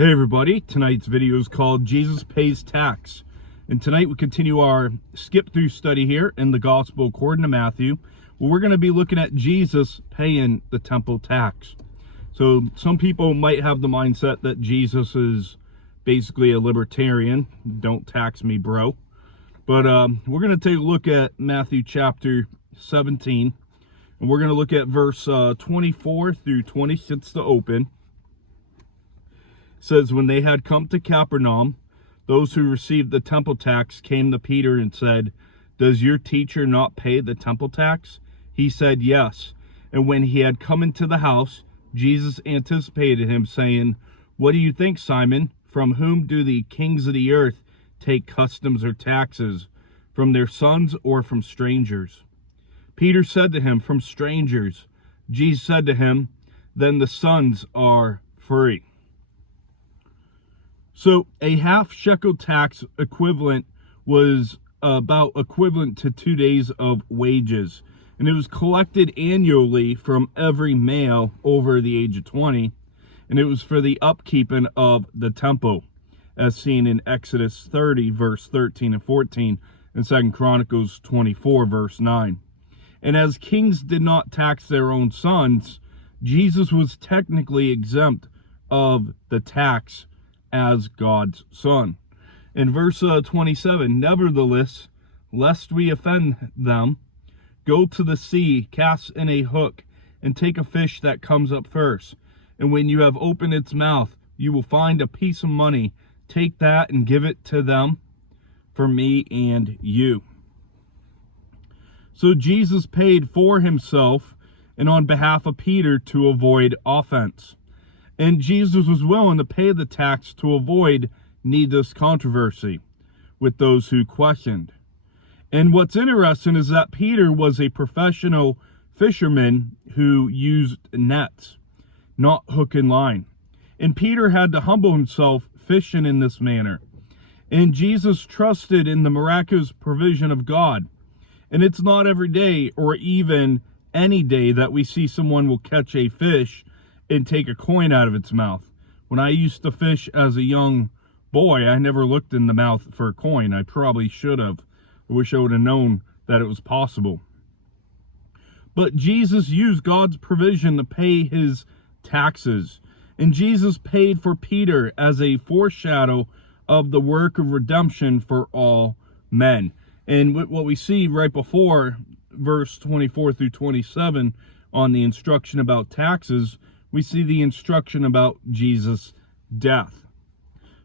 Hey everybody, tonight's video is called Jesus Pays Tax. And tonight we continue our skip through study here in the Gospel according to Matthew, where we're going to be looking at Jesus paying the temple tax. So some people might have the mindset that Jesus is basically a libertarian. Don't tax me, bro. But we're going to take a look at Matthew chapter 17. And we're going to look at verse 24 through 26 to open. It says, when they had come to Capernaum, those who received the temple tax came to Peter and said, does your teacher not pay the temple tax? He said, yes. And when he had come into the house, Jesus anticipated him, saying, what do you think, Simon? From whom do the kings of the earth take customs or taxes? From their sons or from strangers? Peter said to him, from strangers. Jesus said to him, then the sons are free. So a half shekel tax equivalent was about equivalent to 2 days of wages. And it was collected annually from every male over the age of 20. And it was for the upkeeping of the temple, as seen in Exodus 30, verse 13 and 14, and 2 Chronicles 24, verse 9. And as kings did not tax their own sons, Jesus was technically exempt of the tax as God's son. In verse 27, nevertheless, lest we offend them, go to the sea, cast in a hook, and take a fish that comes up first. And when you have opened its mouth, you will find a piece of money. Take that and give it to them for me and you. So Jesus paid for himself and on behalf of Peter to avoid offense. And Jesus was willing to pay the tax to avoid needless controversy with those who questioned. And what's interesting is that Peter was a professional fisherman who used nets, not hook and line. And Peter had to humble himself fishing in this manner. And Jesus trusted in the miraculous provision of God. And it's not every day or even any day that we see someone will catch a fish and take a coin out of its mouth. When I used to fish as a young boy, I never looked in the mouth for a coin. I probably should have. I wish I would have known that it was possible. But Jesus used God's provision to pay his taxes. And Jesus paid for Peter as a foreshadow of the work of redemption for all men. And what we see right before verse 24 through 27 on the instruction about taxes, we see the instruction about Jesus' death.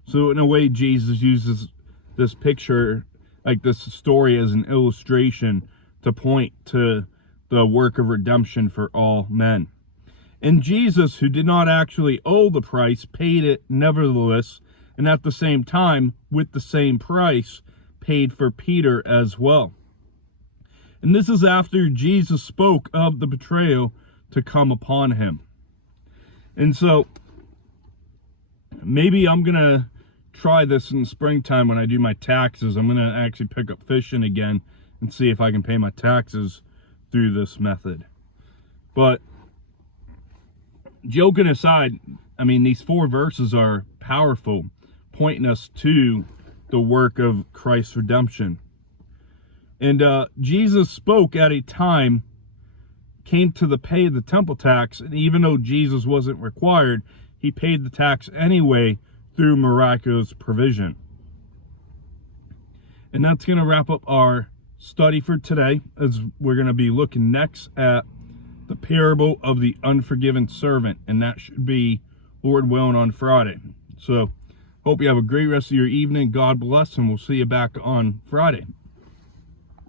So in a way, Jesus uses this picture, like this story, as an illustration to point to the work of redemption for all men. And Jesus, who did not actually owe the price, paid it nevertheless, and at the same time, with the same price, paid for Peter as well. And this is after Jesus spoke of the betrayal to come upon him. And so, maybe I'm going to try this in the springtime when I do my taxes. I'm going to actually pick up fishing again and see if I can pay my taxes through this method. But, joking aside, I mean, these 4 verses are powerful, pointing us to the work of Christ's redemption. And Jesus spoke at a time, came to the pay of the temple tax, and even though Jesus wasn't required, he paid the tax anyway through miraculous provision. And that's going to wrap up our study for today, as we're going to be looking next at the parable of the unforgiven servant, and that should be, Lord willing, on Friday. So hope you have a great rest of your evening. God bless, and we'll see you back on Friday.